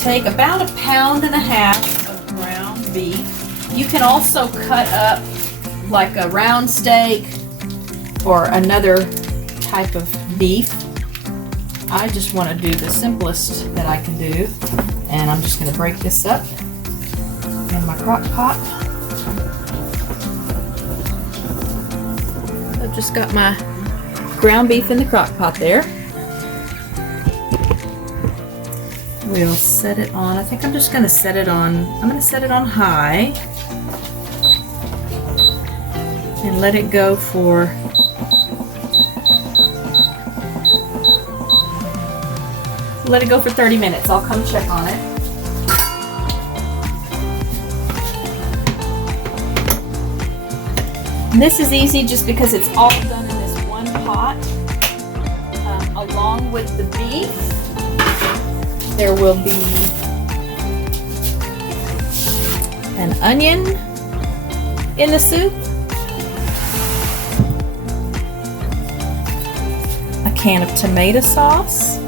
take about 1.5 pounds of ground beef. You can also cut up like a round steak or another type of beef. I just want to do the simplest that I can do, and I'm just going to break this up in my crock pot. I've just got my ground beef in the crock pot there. We'll set it on, I think I'm just going to set it on, I'm going to set it on high and let it go for let it go for 30 minutes. I'll come check on it. And this is easy just because it's all done in this one pot. Along with the beef, there will be an onion in the soup, a can of tomato sauce.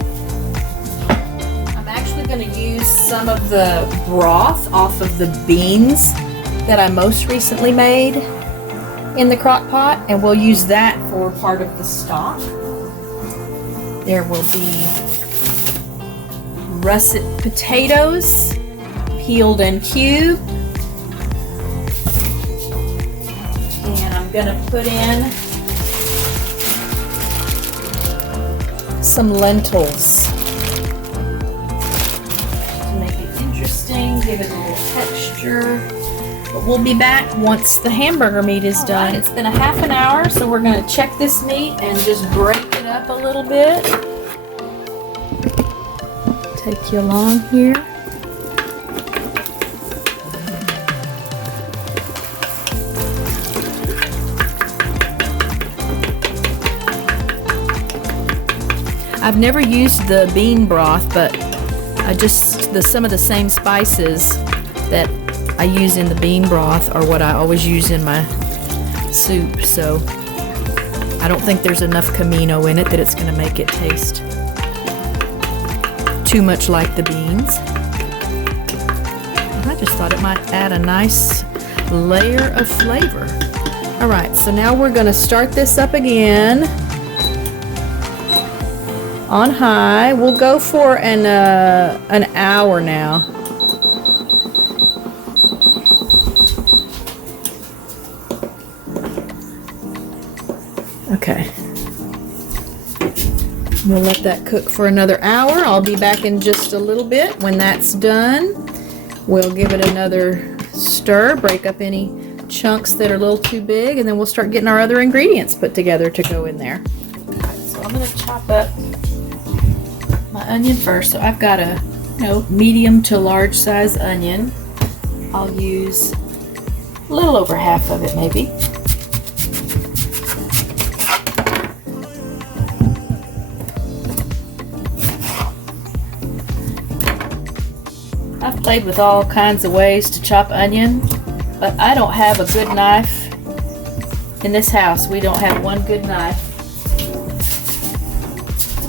I'm actually going to use some of the broth off of the beans that I most recently made in the crock pot, and we'll use that for part of the stock. There will be russet potatoes, peeled and cubed. And I'm going to put in some lentils to make it interesting, give it a little texture. But we'll be back once the hamburger meat is done. Right, it's been a half an hour, so we're going to check this meat and just break it up a little bit. Take you along here. I've never used the bean broth, but some of the same spices that I use in the bean broth are what I always use in my soup, so I don't think there's enough camino in it that it's going to make it taste too much like the beans. I just thought it might add a nice layer of flavor. Alright, so now we're going to start this up again on high. We'll go for an hour now. Okay. We'll let that cook for another hour. I'll be back in just a little bit. When that's done, we'll give it another stir, break up any chunks that are a little too big, and then we'll start getting our other ingredients put together to go in there. Alright, so I'm going to chop up my onion first. So I've got a medium to large size onion. I'll use a little over half of it maybe. I've played with all kinds of ways to chop onion, but I don't have a good knife. In this house, we don't have one good knife.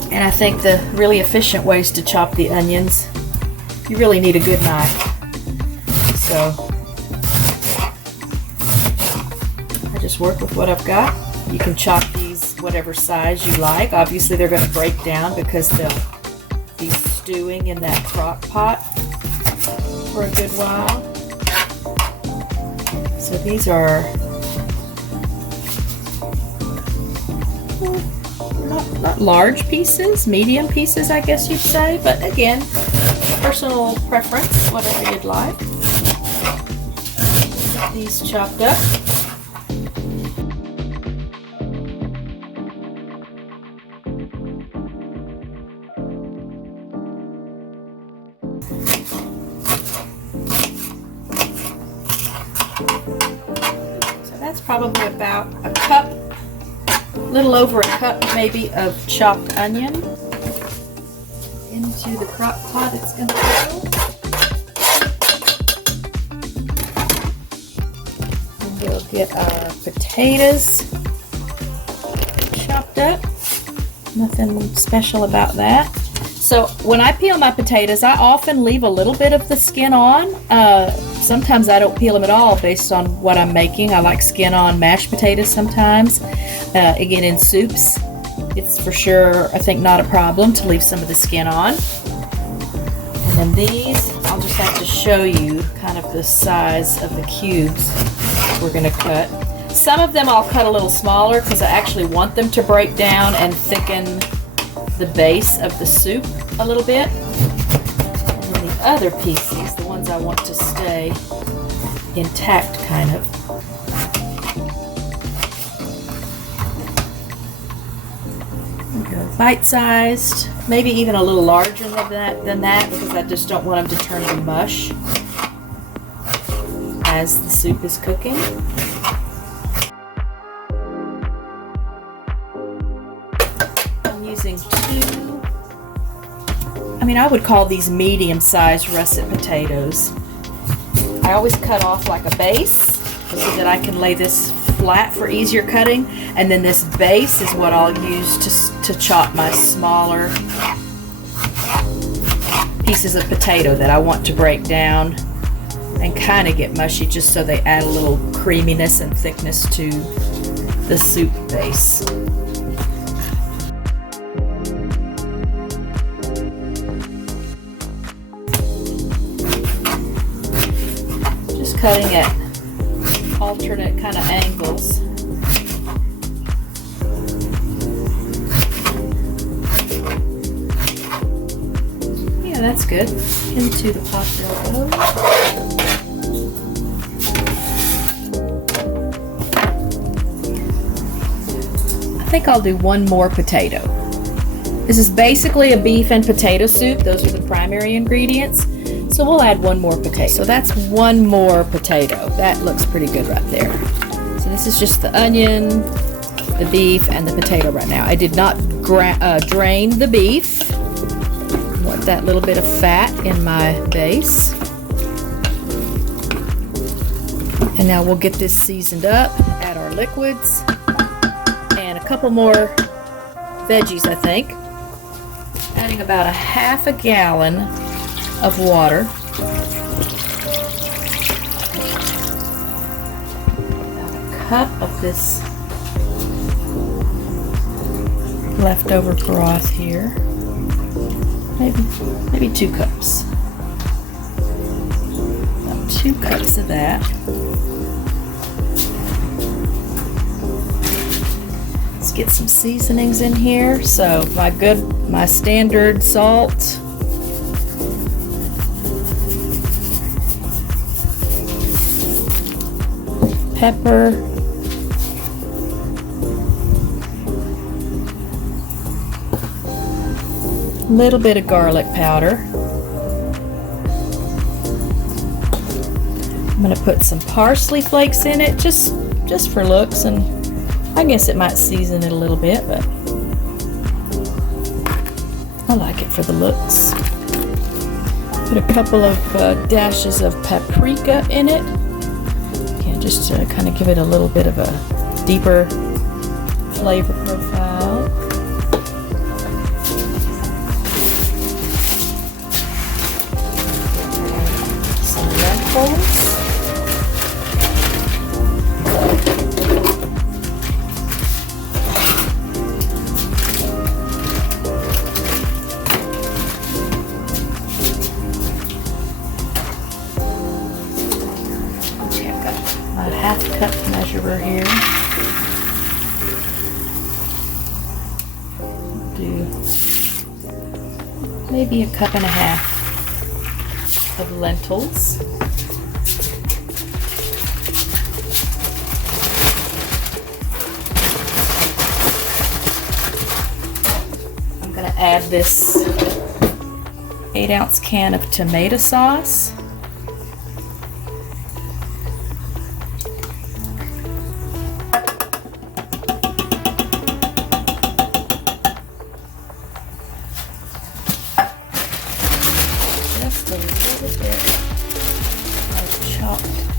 And I think the really efficient ways to chop the onions, you really need a good knife. So I just work with what I've got. You can chop these whatever size you like. Obviously they're going to break down because they'll be stewing in that crock pot for a good while. So these are not large pieces, medium pieces I guess you'd say, but again, personal preference, whatever you'd like. These chopped up. That's probably about a cup, a little over a cup maybe of chopped onion into the crock pot it's going to go. And we'll get our potatoes chopped up. Nothing special about that. So when I peel my potatoes, I often leave a little bit of the skin on. Sometimes I don't peel them at all based on what I'm making. I like skin on mashed potatoes sometimes. Again, in soups, it's for sure, I think, not a problem to leave some of the skin on. And then these, I'll just have to show you kind of the size of the cubes we're going to cut. Some of them I'll cut a little smaller because I actually want them to break down and thicken the base of the soup a little bit. And then the other pieces, the ones I want to stay intact kind of, bite-sized, maybe even a little larger than that because I just don't want them to turn to mush as the soup is cooking. I'm using two, I would call these medium-sized russet potatoes. I always cut off like a base so that I can lay this flat for easier cutting, and then this base is what I'll use to chop my smaller pieces of potato that I want to break down and kind of get mushy, just so they add a little creaminess and thickness to the soup base. Just cutting at alternate kind of angles. Yeah, that's good. Into the pot there it goes. I think I'll do one more potato. This is basically a beef and potato soup. Those are the primary ingredients. So we'll add one more potato. So that's one more potato. That looks pretty good right there. So this is just the onion, the beef, and the potato right now. I did not drain the beef. I want that little bit of fat in my base. And now we'll get this seasoned up, add our liquids, and a couple more veggies, I think. Adding about a half a gallon of water. About a cup of this leftover broth here. Maybe 2 cups. About 2 cups of that. Let's get some seasonings in here. So my standard salt. Pepper, a little bit of garlic powder. I'm going to put some parsley flakes in it just for looks, and I guess it might season it a little bit, but I like it for the looks. Put a couple of dashes of paprika in it. Just to kind of give it a little bit of a deeper flavor profile. Some lentils. Half cup measurer here. Do maybe a cup and a half of lentils. I'm going to add this 8-ounce can of tomato sauce.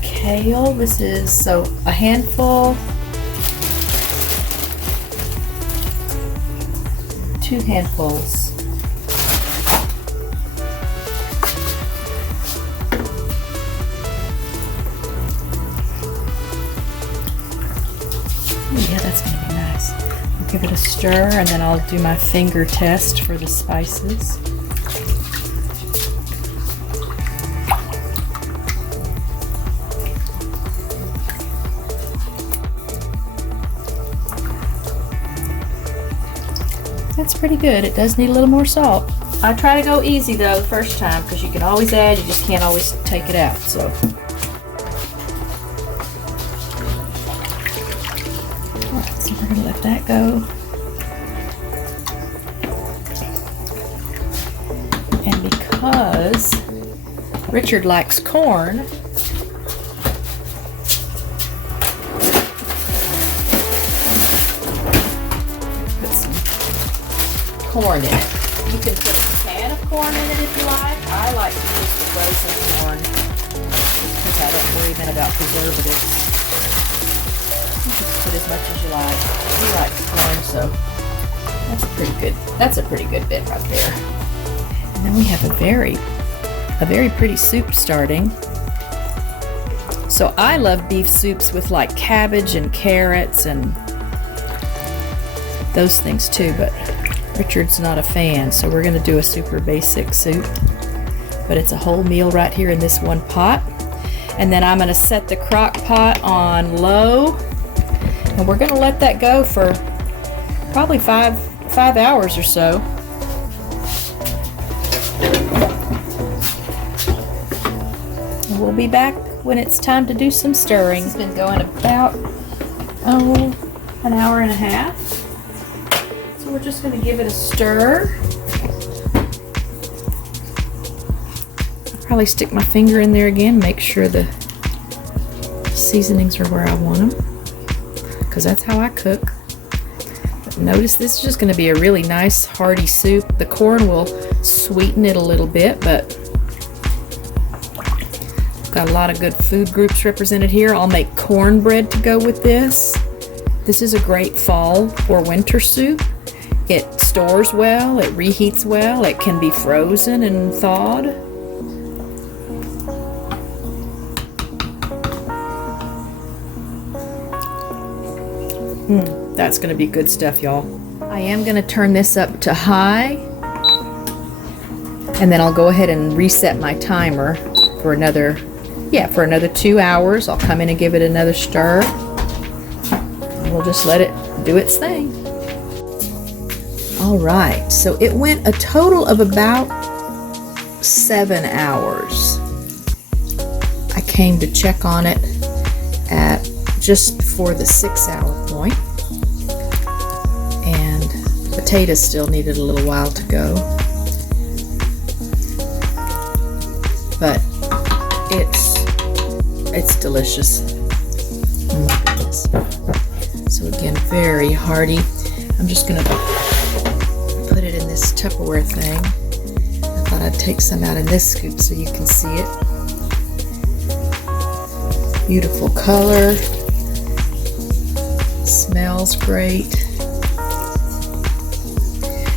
Kale. This is a handful, 2 handfuls. Yeah, that's going to be nice. I'll give it a stir, and then I'll do my finger test for the spices. That's pretty good. It does need a little more salt. I try to go easy though the first time, because you can always add, you just can't always take it out. So alright, so we're gonna let that go. And because Richard likes corn, corn in it. You can put a can of corn in it if you like. I like to use the frozen corn because I don't worry then about preservatives. You can put as much as you like. He likes corn, so that's a pretty good bit right there. And then we have a very pretty soup starting. So I love beef soups with like cabbage and carrots and those things too, but Richard's not a fan, so we're going to do a super basic soup. But it's a whole meal right here in this one pot. And then I'm going to set the crock pot on low. And we're going to let that go for probably five hours or so. And we'll be back when it's time to do some stirring. It's been going about, an hour and a half. We're just going to give it a stir. I'll probably stick my finger in there again, make sure the seasonings are where I want them, because that's how I cook. But notice this is just going to be a really nice hearty soup. The corn will sweeten it a little bit, but got a lot of good food groups represented here. I'll make cornbread to go with this. This is a great fall or winter soup. It stores well, it reheats well, it can be frozen and thawed. That's going to be good stuff, y'all. I am going to turn this up to high, and then I'll go ahead and reset my timer for another 2 hours. I'll come in and give it another stir. And we'll just let it do its thing. All right, so it went a total of about 7 hours. I came to check on it at just before the 6-hour point, and potatoes still needed a little while to go, but it's delicious. Oh my goodness. So again, very hearty. I'm just gonna put it in this Tupperware thing. I thought I'd take some out in this scoop so you can see it. Beautiful color. Smells great.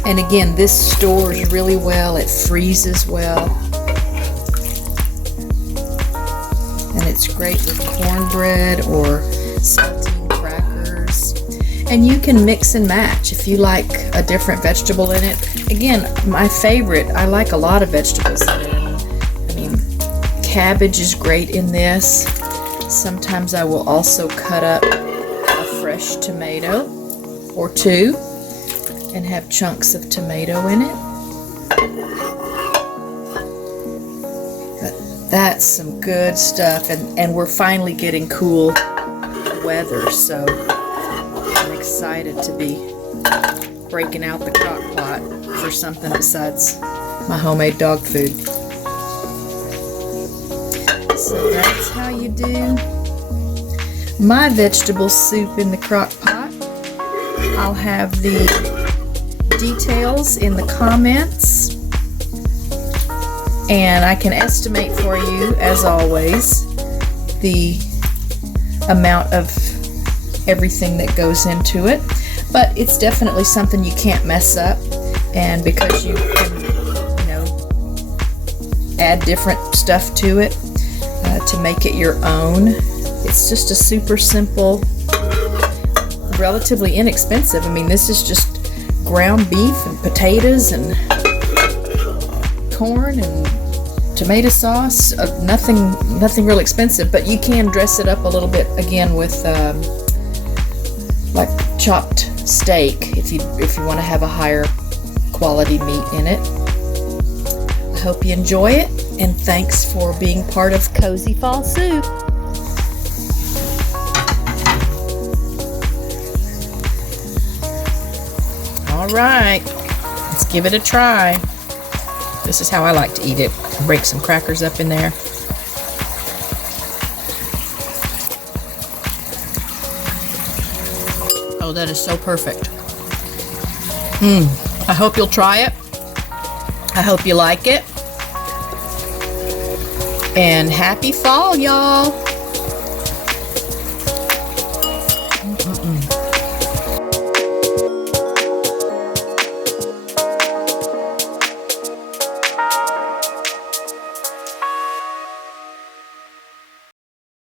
And again, this stores really well. It freezes well. And it's great with cornbread or saltine crackers. And you can mix and match if you like a different vegetable in it. Again, my favorite, I like a lot of vegetables in it. I mean, cabbage is great in this. Sometimes I will also cut up a fresh tomato or two and have chunks of tomato in it. But that's some good stuff, and we're finally getting cool weather, so I'm excited to be breaking out the crock pot for something besides my homemade dog food. So that's how you do my vegetable soup in the crock pot. I'll have the details in the comments, and I can estimate for you, as always, the amount of everything that goes into it. But it's definitely something you can't mess up, and because you can, add different stuff to it to make it your own. It's just a super simple relatively inexpensive. I mean, this is just ground beef and potatoes and corn and tomato sauce. Nothing really expensive, but you can dress it up a little bit again with like chopped steak if you want to have a higher quality meat in it. I hope you enjoy it, and thanks for being part of Cozy Fall Soup. All right, let's give it a try. This is how I like to eat it. Break some crackers up in there. Oh, that is so perfect. I hope you'll try it. I hope you like it. And happy fall, y'all.